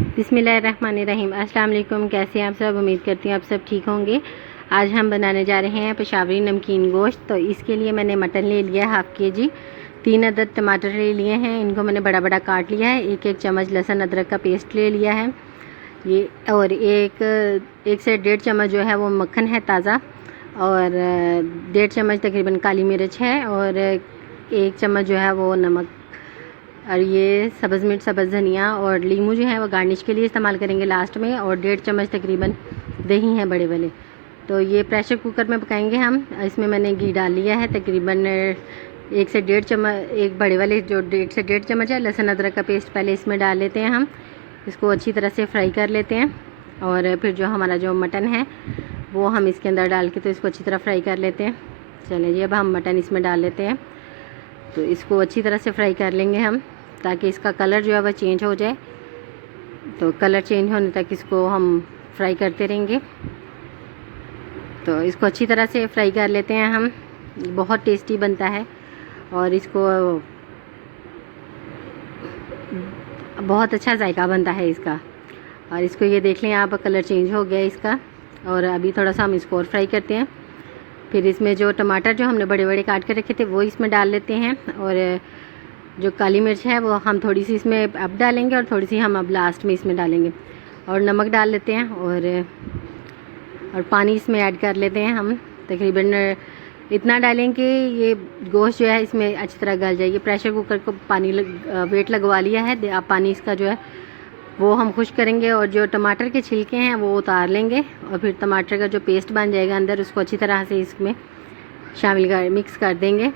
बिस्मिल्लाहिर्रहमानिर्रहीम। अस्सलाम वालेकुम। कैसे हैं आप सब? उम्मीद करती हूँ आप सब ठीक होंगे। आज हम बनाने जा रहे हैं पेशावरी नमकीन गोश्त। तो इसके लिए मैंने मटन ले लिया है हाफ़ के जी, 3 अदद टमाटर ले लिए हैं, इनको मैंने बड़ा बड़ा काट लिया है। एक चम्मच लहसुन अदरक का पेस्ट ले लिया है ये, और एक से 1.5 चम्मच जो है वो मक्खन है ताज़ा, और 1.5 चम्मच तकरीबन काली मिर्च है, और 1 चम्मच जो है वो नमक, और ये सब्ज़ मिर्च, सब्ज़ धनिया और लीमू जो है वो गार्निश के लिए इस्तेमाल करेंगे लास्ट में, और 1.5 चम्मच तकरीबन दही है बड़े वाले। तो ये प्रेशर कुकर में पकाएंगे हम। इसमें मैंने घी डाल लिया है तकरीबन 1 से 1.5 चम्मच, एक बड़े वाले जो 1 से 1.5 चम्मच है। लहसुन अदरक का पेस्ट पहले इसमें डाल लेते हैं हम, इसको अच्छी तरह से फ्राई कर लेते हैं, और फिर जो हमारा जो मटन है वो हम इसके अंदर डाल के तो इसको अच्छी तरह फ्राई कर लेते हैं। चलिए जी, अब हम मटन इसमें डाल लेते हैं, तो इसको अच्छी तरह से फ्राई कर लेंगे हम, ताकि इसका कलर जो है वह चेंज हो जाए। तो कलर चेंज होने तक इसको हम फ्राई करते रहेंगे। तो इसको अच्छी तरह से फ्राई कर लेते हैं हम, बहुत टेस्टी बनता है, और इसको बहुत अच्छा जायका बनता है इसका। और इसको ये देख लें आप, कलर चेंज हो गया इसका, और अभी थोड़ा सा हम इसको और फ्राई करते हैं। फिर इसमें जो टमाटर जो हमने बड़े बड़े काट के रखे थे वो इसमें डाल लेते हैं, और जो काली मिर्च है वो हम थोड़ी सी इसमें अब डालेंगे, और थोड़ी सी हम अब लास्ट में इसमें डालेंगे, और नमक डाल लेते हैं, और पानी इसमें ऐड कर लेते हैं हम। तकरीबन इतना डालें कि ये गोश्त जो है इसमें अच्छी तरह गल जाएगी। प्रेशर कुकर को वेट लगवा लिया है, अब पानी इसका जो है वो हम खुश करेंगे, और जो टमाटर के छिलके हैं वो उतार लेंगे, और फिर टमाटर का जो पेस्ट बन जाएगा अंदर, उसको अच्छी तरह से इसमें मिक्स कर देंगे।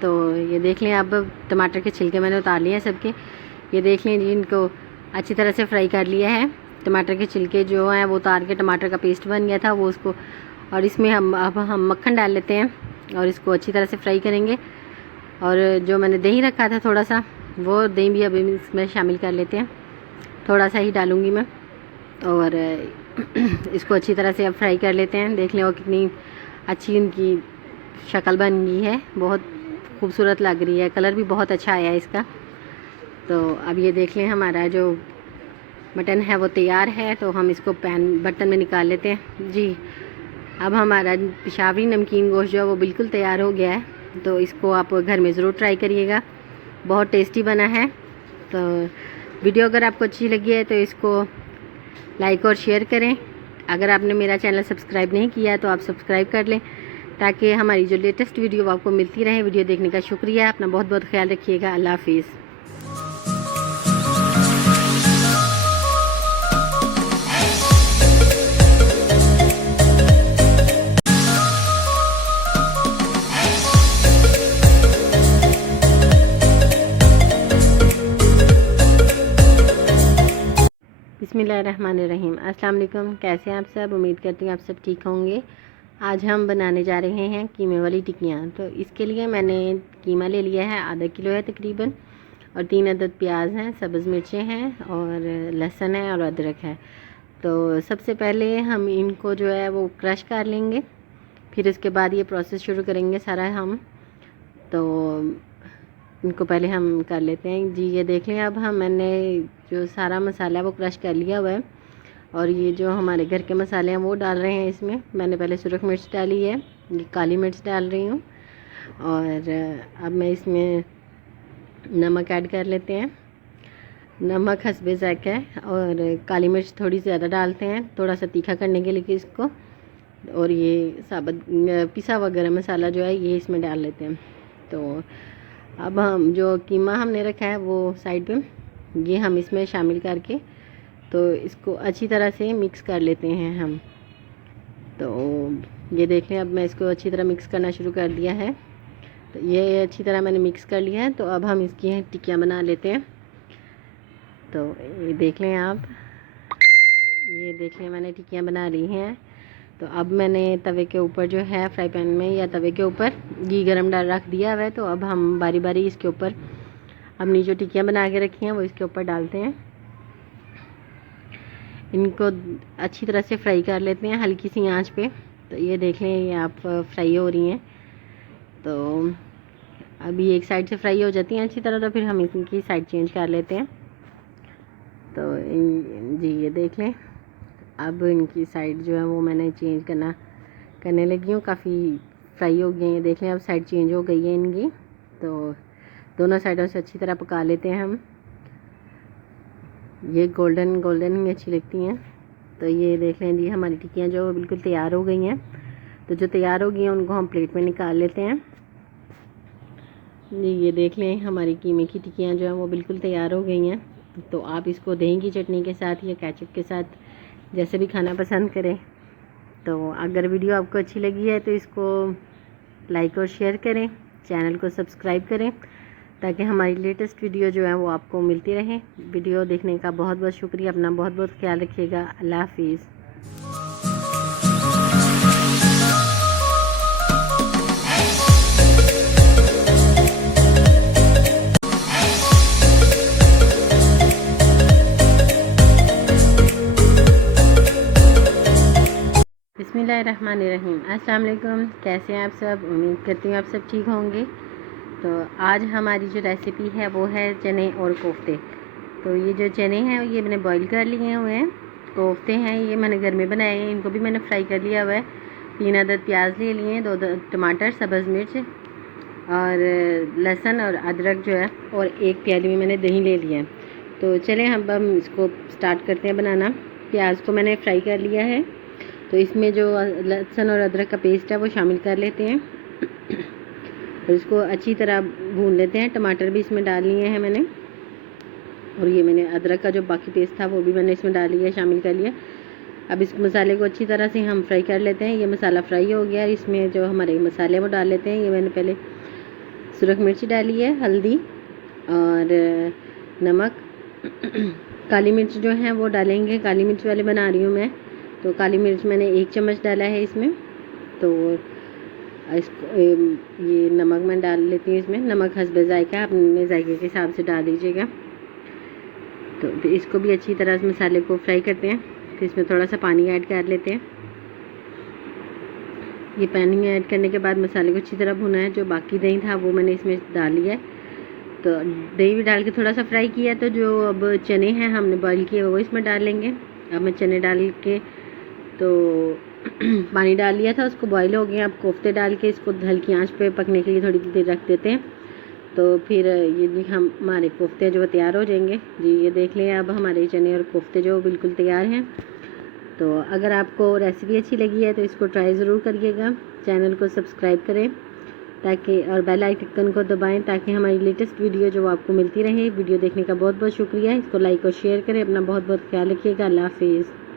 तो ये देख लें, अब टमाटर के छिलके मैंने उतार लिए हैं सबके। ये देख लें जी, इनको अच्छी तरह से फ्राई कर लिया है। टमाटर के छिलके जो हैं वो उतार के टमाटर का पेस्ट बन गया था वो, उसको, और इसमें अब हम मक्खन डाल लेते हैं, और इसको अच्छी तरह से फ्राई करेंगे। और जो मैंने दही रखा था थोड़ा सा, वो दही भी अभी इसमें शामिल कर लेते हैं, थोड़ा सा ही डालूँगी मैं, और इसको अच्छी तरह से अब फ्राई कर लेते हैं। देख लें वो कितनी अच्छी इनकी शक्ल बन गई है, बहुत खूबसूरत लग रही है, कलर भी बहुत अच्छा आया है इसका। तो अब ये देख लें, हमारा जो मटन है वो तैयार है, तो हम इसको बर्तन में निकाल लेते हैं जी। अब हमारा पेशावरी नमकीन गोश्त जो है वो बिल्कुल तैयार हो गया है, तो इसको आप घर में ज़रूर ट्राई करिएगा, बहुत टेस्टी बना है। तो वीडियो अगर आपको अच्छी लगी है तो इसको लाइक और शेयर करें। अगर आपने मेरा चैनल सब्सक्राइब नहीं किया है तो आप सब्सक्राइब कर लें, ताकि हमारी जो लेटेस्ट वीडियो आपको मिलती रहे। वीडियो देखने का शुक्रिया। अपना बहुत बहुत ख्याल रखिएगा। अल्लाह हाफिज़। बिस्मिल्लाहिर्रहमानिर्रहीम। अस्सलाम वालेकुम। कैसे हैं आप सब? उम्मीद करती हूँ आप सब ठीक होंगे। आज हम बनाने जा रहे हैं कीमे वाली टिक्कियाँ। तो इसके लिए मैंने कीमा ले लिया है, आधा किलो है तकरीबन, और 3 अदद प्याज हैं, सब्ज़ मिर्चें हैं, और लहसुन है, और अदरक है। तो सबसे पहले हम इनको जो है वो क्रश कर लेंगे, फिर उसके बाद ये प्रोसेस शुरू करेंगे सारा हम। तो इनको पहले हम कर लेते हैं जी। ये देख लें, अब मैंने जो सारा मसाला वो क्रश कर लिया हुआ है, और ये जो हमारे घर के मसाले हैं वो डाल रहे हैं इसमें। मैंने पहले सुरख मिर्च डाली है, ये काली मिर्च डाल रही हूँ, और अब मैं इसमें नमक ऐड कर लेते हैं। नमक हस्बे ज़ायक़ा है, और काली मिर्च थोड़ी ज़्यादा डालते हैं, थोड़ा सा तीखा करने के लिए इसको। और ये साबुत पिसा हुआ गरम मसाला जो है ये इसमें डाल लेते हैं। तो अब हम जो कीमा हमने रखा है वो साइड पे, ये हम इसमें शामिल करके तो इसको अच्छी तरह से मिक्स कर लेते हैं हम। तो ये देख लें, अब मैं इसको अच्छी तरह मिक्स करना शुरू कर दिया है। तो ये अच्छी तरह मैंने मिक्स कर लिया है। तो अब हम इसकी टिक्कियाँ बना लेते हैं। तो ये देख लें आप, ये देख लें मैंने टिक्कियाँ बना ली हैं। तो अब मैंने तवे के ऊपर जो है, फ्राई पैन में या तवे के ऊपर घी गरम डाल रख दिया हुआ है। तो अब हम बारी बारी इसके ऊपर अपनी जो टिक्कियाँ बना के रखी हैं वो इसके ऊपर डालते हैं। इनको अच्छी तरह से फ्राई कर लेते हैं हल्की सी आंच पे। तो ये देख लें, ये आप फ्राई हो रही हैं। तो अभी एक साइड से फ्राई हो जाती हैं अच्छी तरह, तो फिर हम इनकी साइड चेंज कर लेते हैं। तो जी ये देख लें, अब इनकी साइड जो है वो मैंने चेंज करने लगी हूँ। काफ़ी फ्राई हो गई हैं, ये देख लें अब साइड चेंज हो गई है इनकी। तो दोनों साइडों से अच्छी तरह पका लेते हैं हम। ये गोल्डन गोल्डन ही अच्छी लगती हैं। तो ये देख लें जी, हमारी टिक्कियाँ जो बिल्कुल तैयार हो गई हैं। तो जो तैयार हो गई हैं उनको हम प्लेट में निकाल लेते हैं। जी ये देख लें, हमारी कीमे की टिक्कियाँ जो हैं वो बिल्कुल तैयार हो गई हैं। तो आप इसको दही की चटनी के साथ या केचप के साथ जैसे भी खाना पसंद करें। तो अगर वीडियो आपको अच्छी लगी है तो इसको लाइक और शेयर करें, चैनल को सब्सक्राइब करें ताकि हमारी लेटेस्ट वीडियो जो है वो आपको मिलती रहे। वीडियो देखने का बहुत बहुत शुक्रिया। अपना बहुत बहुत ख्याल रखिएगा। अल्लाह हाफिज़। बिस्मिल्लाहिर्रहमानिर्रहीम। अस्सलाम वालेकुम, कैसे हैं आप सब? उम्मीद करती हूँ आप सब ठीक होंगे। तो आज हमारी जो रेसिपी है वो है चने और कोफ्ते। तो ये जो चने हैं ये मैंने बॉईल कर लिए हुए हैं। कोफ्ते हैं ये मैंने घर में बनाए हैं, इनको भी मैंने फ्राई कर लिया हुआ है। 3 अदद प्याज ले लिए हैं, 2 टमाटर, सब्ज़ मिर्च और लहसुन और अदरक जो है, और 1 प्याली में मैंने दही ले लिया है। तो चलें हम इसको स्टार्ट करते हैं बनाना। प्याज को मैंने फ्राई कर लिया है, तो इसमें जो लहसुन और अदरक का पेस्ट है वो शामिल कर लेते हैं और इसको अच्छी तरह भून लेते हैं। टमाटर भी इसमें डाल लिए हैं मैंने, और ये मैंने अदरक का जो बाकी पेस्ट था वो भी मैंने इसमें डाल लिया, शामिल कर लिया। अब इस मसाले को अच्छी तरह से हम फ्राई कर लेते हैं। ये मसाला फ्राई हो गया, इसमें जो हमारे मसाले वो डाल लेते हैं। ये मैंने पहले सुरख मिर्ची डाली है, हल्दी और नमक। काली मिर्च जो है वो डालेंगे, काली मिर्च वाले बना रही हूँ मैं। तो काली मिर्च मैंने 1 चम्मच डाला है इसमें। तो इसको ये नमक मैं डाल लेती हूँ इसमें। नमक हस्बे जायका, अपने जायके के हिसाब से डाल दीजिएगा। तो फिर इसको भी अच्छी तरह से मसाले को फ्राई करते हैं। फिर इसमें थोड़ा सा पानी ऐड कर लेते हैं। ये पानी ऐड करने के बाद मसाले को अच्छी तरह भुना है। जो बाकी दही था वो मैंने इसमें डाल लिया है। तो दही भी डाल के थोड़ा सा फ्राई किया। तो जो अब चने हैं हमने बॉईल किए वो इसमें डाल लेंगे। अब मैं चने डाल के तो पानी डाल लिया था, उसको बॉईल हो गया। अब कोफ्ते डाल के इसको हल्की आंच पे पकने के लिए थोड़ी देर रख देते हैं। तो फिर ये भी हमारे कोफ्ते जो तैयार हो जाएंगे। जी ये देख लें, अब हमारे चने और कोफ्ते जो बिल्कुल तैयार हैं। तो अगर आपको रेसिपी अच्छी लगी है तो इसको ट्राई ज़रूर करिएगा। चैनल को सब्सक्राइब करें ताकि, और बेल आइकन को दबाएं ताकि हमारी लेटेस्ट वीडियो जो आपको मिलती रहे। वीडियो देखने का बहुत बहुत शुक्रिया। इसको लाइक और शेयर करें। अपना बहुत बहुत ख्याल रखिएगा। अल्लाह हाफिज़।